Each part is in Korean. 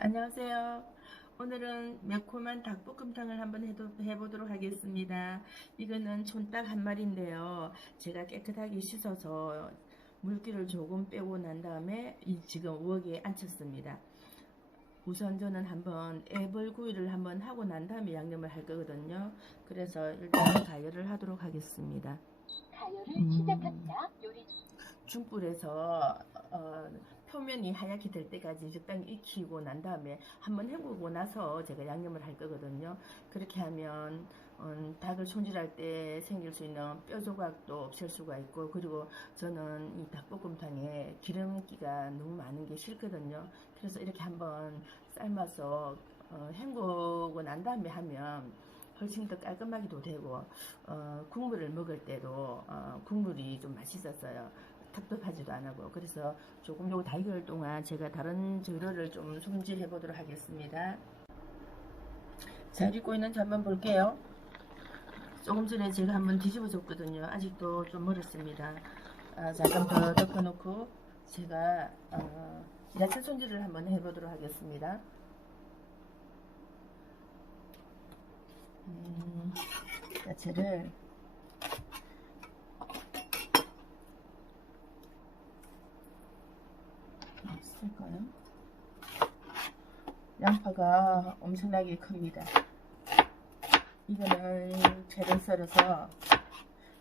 안녕하세요. 오늘은 매콤한 닭볶음탕을 한번 해도, 해보도록 하겠습니다. 이거는 촌닭 한 마리인데요. 제가 깨끗하게 씻어서 물기를 조금 빼고 난 다음에 이 지금 우럭에 앉혔습니다. 우선 저는 한번 애벌구이를 한번 하고 난 다음에 양념을 할 거거든요. 그래서 일단 가열을 하도록 하겠습니다. 가열을 음. 시작합니다. 요리 중불에서 어, 표면이 하얗게 될 때까지 적당히 익히고 난 다음에 한번 헹구고 나서 제가 양념을 할 거거든요. 그렇게 하면 음, 닭을 손질할 때 생길 수 있는 뼈 조각도 없앨 수가 있고 그리고 저는 이 닭볶음탕에 기름기가 너무 많은 게 싫거든요. 그래서 이렇게 한번 삶아서 어, 헹구고 난 다음에 하면 훨씬 더 깔끔하기도 되고 어, 국물을 먹을 때도 어, 국물이 좀 맛있었어요. 텁텁하지도 않고 그래서 조금 요 달걀 동안 제가 다른 재료를 좀 손질해 보도록 하겠습니다. 잘 익고 있는지 한번 볼게요. 조금 전에 제가 한번 뒤집어 줬거든요. 아직도 좀 멀었습니다. 아, 잠깐 더 덮어놓고 제가 어, 야채 손질을 한번 해보도록 하겠습니다. 음, 야채를 있을까요? 양파가 엄청나게 큽니다. 이거는 채를 썰어서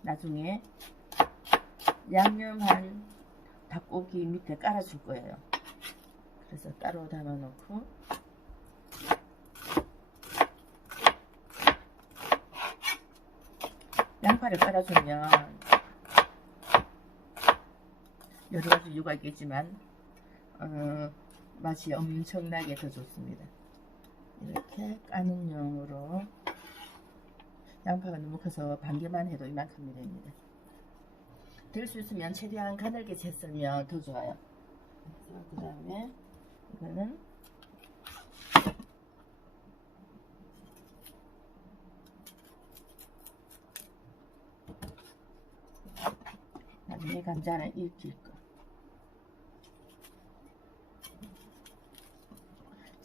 나중에 양념한 닭고기 밑에 깔아줄 거예요. 그래서 따로 담아놓고 양파를 깔아주면 여러 가지 이유가 있겠지만 어, 맛이 엄청나게 더 좋습니다. 이렇게 까는 용으로 양파가 너무 커서 반 개만 해도 이만큼이 됩니다. 될 수 있으면 최대한 가늘게 채썰면 더 좋아요. 그 다음에 이거는 나중에 감자는 익힐 거.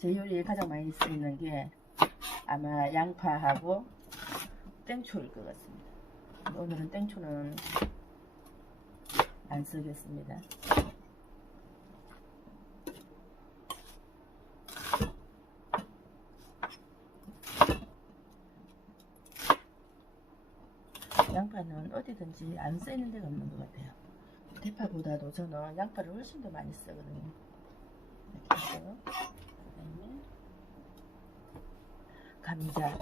제 요리에 가장 많이 쓰이는 게 아마 양파하고 땡초일 것 같습니다. 오늘은 땡초는 안 쓰겠습니다. 양파는 어디든지 안 쓰이는 데가 없는 것 같아요. 대파보다도 저는 양파를 훨씬 더 많이 쓰거든요. 이렇게 해서 그다음에 감자.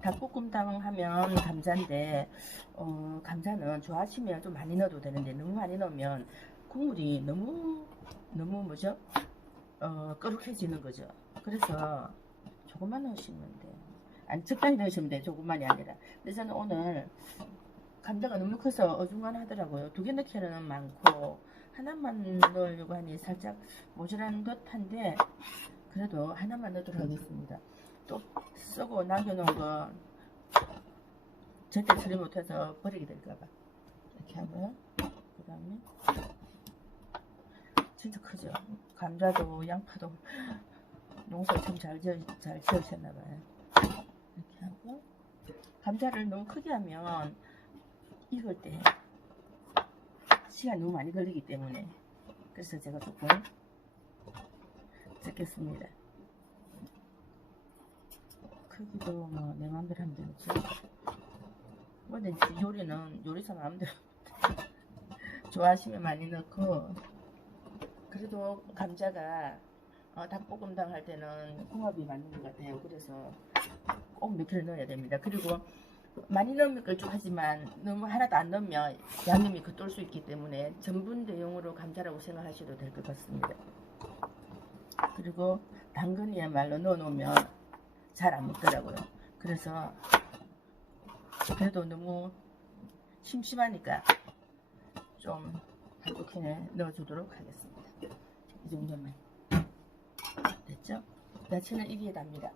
닭볶음탕 하면 감자인데 어, 감자는 좋아하시면 좀 많이 넣어도 되는데 너무 많이 넣으면 국물이 너무 너무 뭐죠? 어, 거룩해지는 거죠. 그래서 조금만 넣으시면 돼요. 아니 적당히 넣으시면 돼요. 조금만이 아니라. 근데 저는 오늘 감자가 너무 커서 어중간하더라고요. 두 개 넣기에는 많고 하나만 넣으려고 하니 살짝 모자란 듯한데 그래도 하나만 넣도록 하겠습니다. 또 쓰고 남겨놓은 거 절대 처리 못해서 버리게 될까봐 이렇게 하고요. 그 다음에 진짜 크죠. 감자도 양파도 농사 참잘 잘 지으셨나봐요. 이렇게 하고 감자를 너무 크게 하면 익을 때 시간 너무 많이 걸리기 때문에 그래서 제가 조금 적겠습니다. 크기도 뭐 내 마음대로 하면 되겠죠. 뭐든지 요리는 요리사 마음대로 좋아하시면 많이 넣고 그래도 감자가 어, 닭볶음탕 할 때는 궁합이 맞는 것 같아요. 그래서 꼭 몇 개를 넣어야 됩니다. 그리고 많이 넣으면 걸쭉하지만 너무 하나도 안 넣으면 양념이 겉돌 수 있기 때문에 전분 대용으로 감자라고 생각하셔도 될 것 같습니다. 그리고 당근이야말로 넣어놓으면 잘 안 먹더라고요. 그래서 그래도 너무 심심하니까 좀 한국캔에 넣어주도록 하겠습니다. 이 정도면 됐죠? 야채는 이기에 답니다.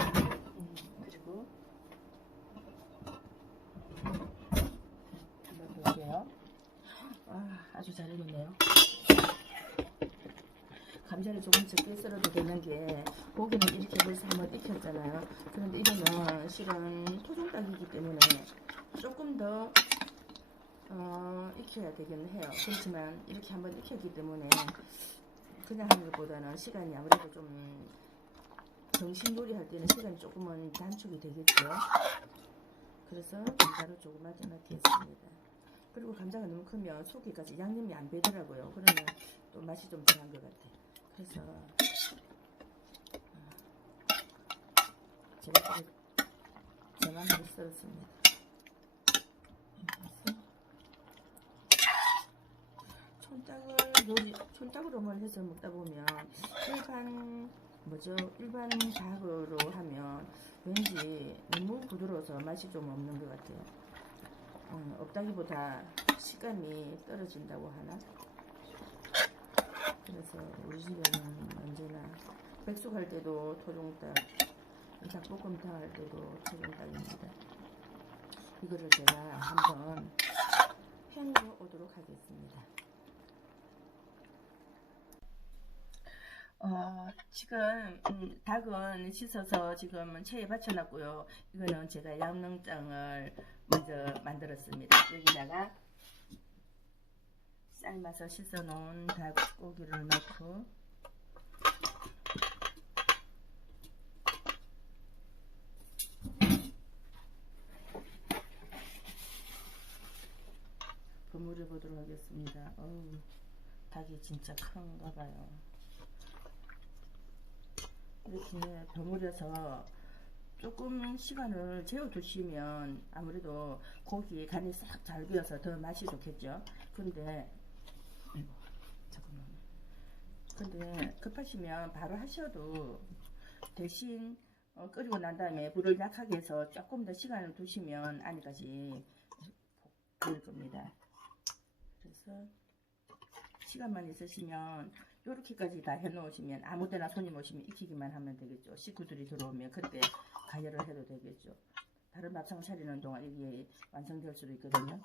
음, 그리고 한번 볼게요. 아, 아주 잘 익었네요. 감자를 조금 적게 썰어도 되는 게 고기는 이렇게 벌써 한번 익혔잖아요. 그런데 이거는 실은 토종닭이기 때문에 조금 더 어, 익혀야 되긴 해요. 그렇지만 이렇게 한번 익혔기 때문에 그냥 하는 것보다는 시간이 아무래도 좀 정신 요리할 때는 시간이 조금은 단축이 되겠죠. 그래서 감자를 조그맣게 넣겠습니다. 그리고 감자가 너무 크면 속에까지 양념이 안 배더라고요. 그러면 또 맛이 좀 덜한 것 같아. 그 래서 어, 제가 제 맘대로 썰었습니다. 촌닭을 요리 촌닭으로만 해서 먹다 보면 일반 뭐죠 일반 닭으로 하면 왠지 너무 부드러워서 맛이 좀 없는 것 같아요. 음, 없다기보다 식감이 떨어진다고 하나? 그래서 우리 집에는 언제나 백숙 할 때도 토종닭, 닭볶음탕 할 때도 토종닭입니다. 이거를 제가 한번 헹궈 오도록 하겠습니다. 어, 지금 음, 닭은 씻어서 지금 체에 받쳐놨고요. 이거는 제가 양념장을 먼저 만들었습니다. 여기다가 삶아서 씻어놓은 닭고기를 넣고 버무려 보도록 하겠습니다. 어우, 닭이 진짜 큰가 봐요. 이렇게 버무려서 조금 시간을 재워두시면 아무래도 고기에 간이 싹잘 배어서 더 맛이 좋겠죠. 근데. 근데 급하시면 바로 하셔도 대신 어, 끓이고 난 다음에 불을 약하게 해서 조금 더 시간을 두시면 안에까지 될 겁니다. 그래서 시간만 있으시면 이렇게까지 다 해놓으시면 아무 때나 손님 오시면 익히기만 하면 되겠죠. 식구들이 들어오면 그때 가열을 해도 되겠죠. 다른 밥상 차리는 동안 이게 완성될 수도 있거든요.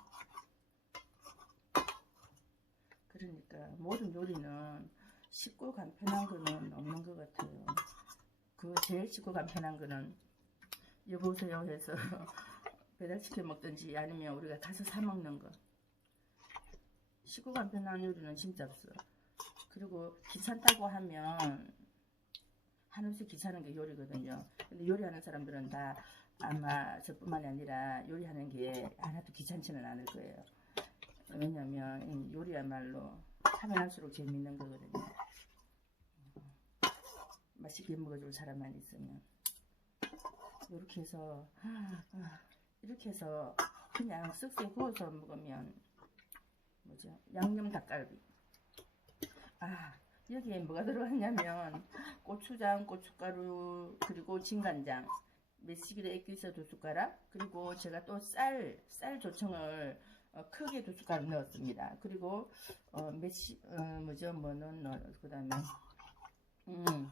그러니까 모든 요리는 쉽고 간편한 거는 없는 것 같아요. 그 제일 쉽고 간편한 거는 여보세요 해서 배달시켜 먹든지 아니면 우리가 가서 사 먹는 거. 쉽고 간편한 요리는 진짜 없어. 그리고 귀찮다고 하면 한없이 귀찮은 게 요리거든요. 근데 요리하는 사람들은 다 아마 저뿐만이 아니라 요리하는 게 하나도 귀찮지는 않을 거예요. 왜냐면 이 요리야말로 하면 할수록 재밌는 거거든요. 맛있게 먹어줄 사람만 있으면 이렇게 해서 이렇게 해서 그냥 쓱쓱 구워서 먹으면 뭐죠? 양념 닭갈비. 아 여기에 뭐가 들어갔냐면 고추장, 고춧가루 그리고 진간장 매시기를 액기스 두 숟가락 그리고 제가 또 쌀 쌀 조청을 어, 크게 두 숟가락 넣었습니다. 그리고 어, 매시 어, 뭐죠 뭐는 넣 그다음에 음,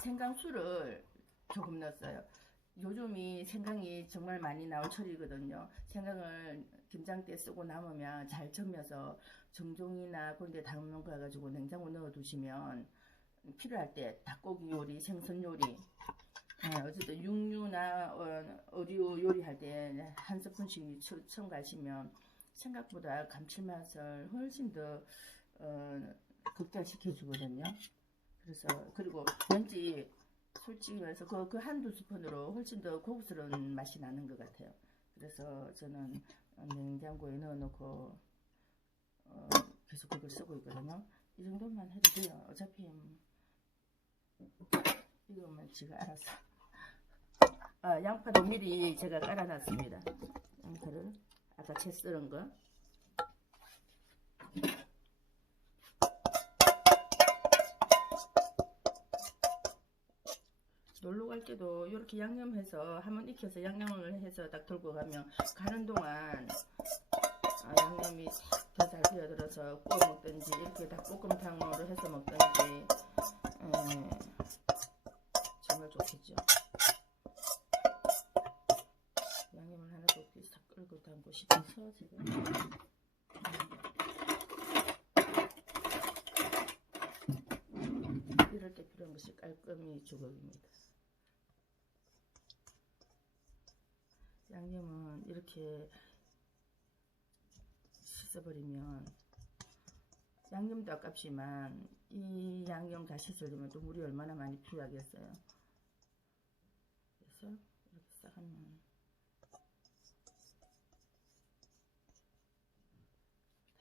생강술을 조금 넣었어요. 요즘이 생강이 정말 많이 나올 철이거든요. 생강을 김장 때 쓰고 남으면 잘 첨여서 정종이나 그런 데 담는 거 가지고 냉장고 넣어 두시면 필요할 때 닭고기 요리, 생선 요리 네, 어쨌든 육류나 어, 어류 요리할 때 한 스푼씩 첨- 첨가하시면 생각보다 감칠맛을 훨씬 더 어, 극대화시켜 주거든요. 그래서 그리고 왠지 솔직히 말해서 그, 그 한두 스푼으로 훨씬 더 고급스러운 맛이 나는 것 같아요. 그래서 저는 냉장고에 넣어놓고 어, 계속 그걸 쓰고 있거든요. 이 정도만 해도 돼요. 어차피 이거만 제가 알아서. 아, 양파도 미리 제가 깔아놨습니다. 양파를 아까 채 썰은 거. 때도 이렇게 양념해서 한번 익혀서 양념을 해서 딱 들고 가면 가는 동안 아, 양념이 더잘 배어들어서 구워 먹든지 이렇게 닭볶음탕으로 해서 먹든지 에, 정말 좋겠죠. 양념을 하나도 없이 싹 끌고 담고 싶어서 지금 음. 것이 깔끔히 주걱입니다. 양념은 이렇게 씻어버리면 양념도 아깝지만 이 양념 다 씻으려면 또 물이 얼마나 많이 필요하겠어요. 그래서 이렇게 싹 하면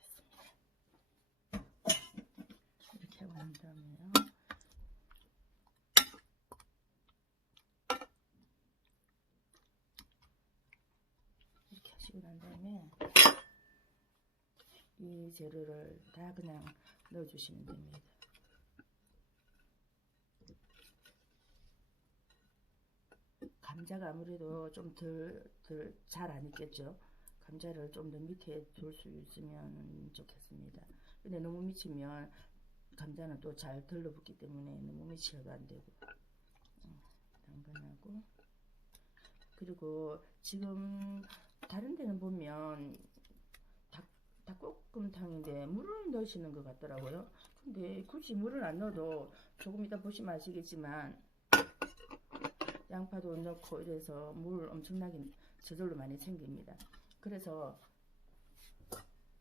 됐습니다. 이렇게 하고 난 다음에요. 하시고 난 다음에 이 재료를 다 그냥 넣어주시면 됩니다. 감자가 아무래도 좀 덜, 덜, 잘 안 익겠죠. 감자를 좀 더 밑에 둘 수 있으면 좋겠습니다. 근데 너무 미치면 감자는 또잘 덜러붙기 때문에 너무 미치어도 안 되고. 어, 당근하고. 그리고 지금 다른 데는 보면 닭, 닭볶음탕인데 물을 넣으시는 것 같더라고요. 근데 굳이 물을 안 넣어도 조금 이따 보시면 아시겠지만 양파도 넣고 이래서 물 엄청나게 저절로 많이 챙깁니다. 그래서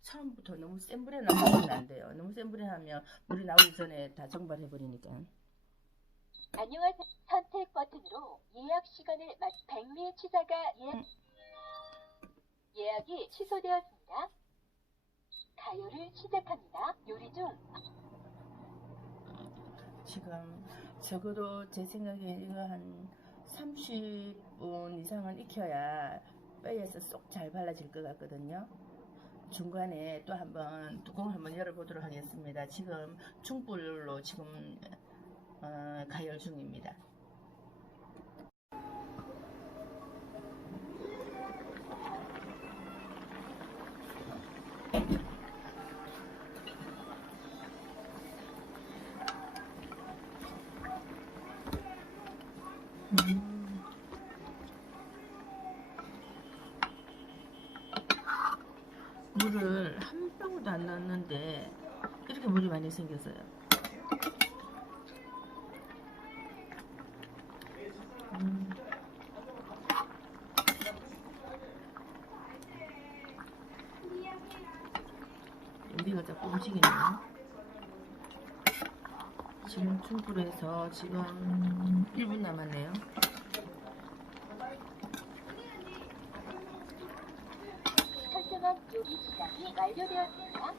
처음부터 너무 센 불에 놔두면 안 돼요. 너무 센 불에 하면 물이 나오기 전에 다 정발해 버리니까. 안녕하세요. 선택 버튼으로 예약 시간을 맞 백미 치사가 예약 예약이 취소되었습니다. 가요를 시작합니다. 요리 중 지금 적어도 제 생각에 이거 한 30분 이상은 익혀야 뼈에서 쏙 잘 발라질 것 같거든요. 중간에 또 한번 뚜껑을 한번 열어보도록 하겠습니다. 지금 중불로 지금 어, 가열 중입니다. 물을 한 방울도 안 넣었는데 이렇게 물이 많이 생겼어요. 음. 우리가 자꾸 움직이네요. 지금 중불에서 지금 1분 남았네요. 설정한 요리 시간이 완료되었습니다.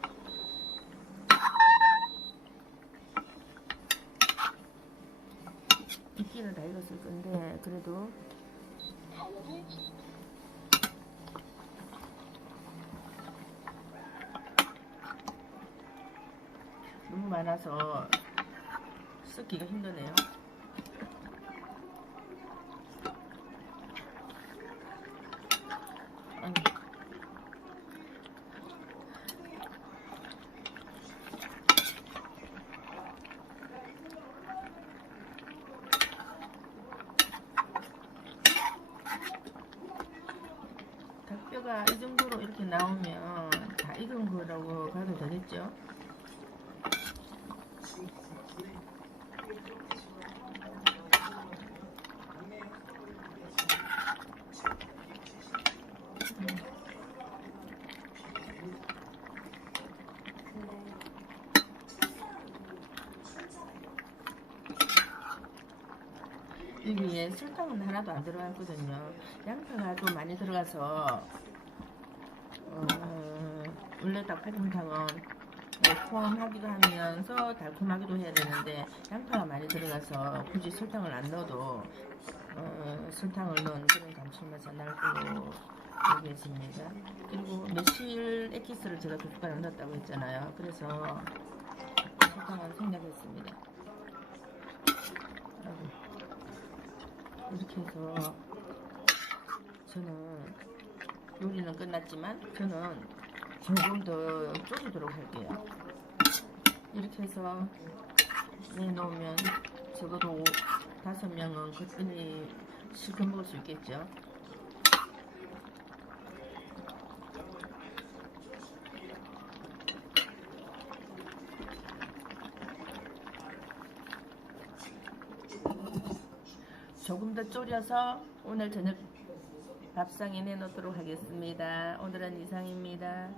이끼는 다 익었을 건데 그래도 너무 많아서 섞기가 힘드네요. 아유, 닭뼈가 이 정도로 이렇게 나오면 다 익은 거라고 봐도 되겠죠? 여기에 설탕은 하나도 안 들어갔거든요. 양파가 좀 많이 들어가서 어, 원래 닭볶음탕은 매콤하기도 하면서 달콤하기도 해야 되는데 양파가 많이 들어가서 굳이 설탕을 안 넣어도 어, 설탕을 넣은 그런 감칠맛이 날 걸로 얘기했습니다. 그리고 매실 에키스를 제가 두 숟가락 넣었다고 했잖아요. 그래서 설탕을 생략했습니다. 아이고. 이렇게 해서 저는 요리는 끝났지만 저는 조금 더 졸이도록 할게요. 이렇게 해서 내놓으면 적어도 다섯 명은 거뜬히 실컷 먹을 수 있겠죠. 조금 더 졸여서 오늘 저녁 밥상에 내놓도록 하겠습니다. 오늘은 이상입니다.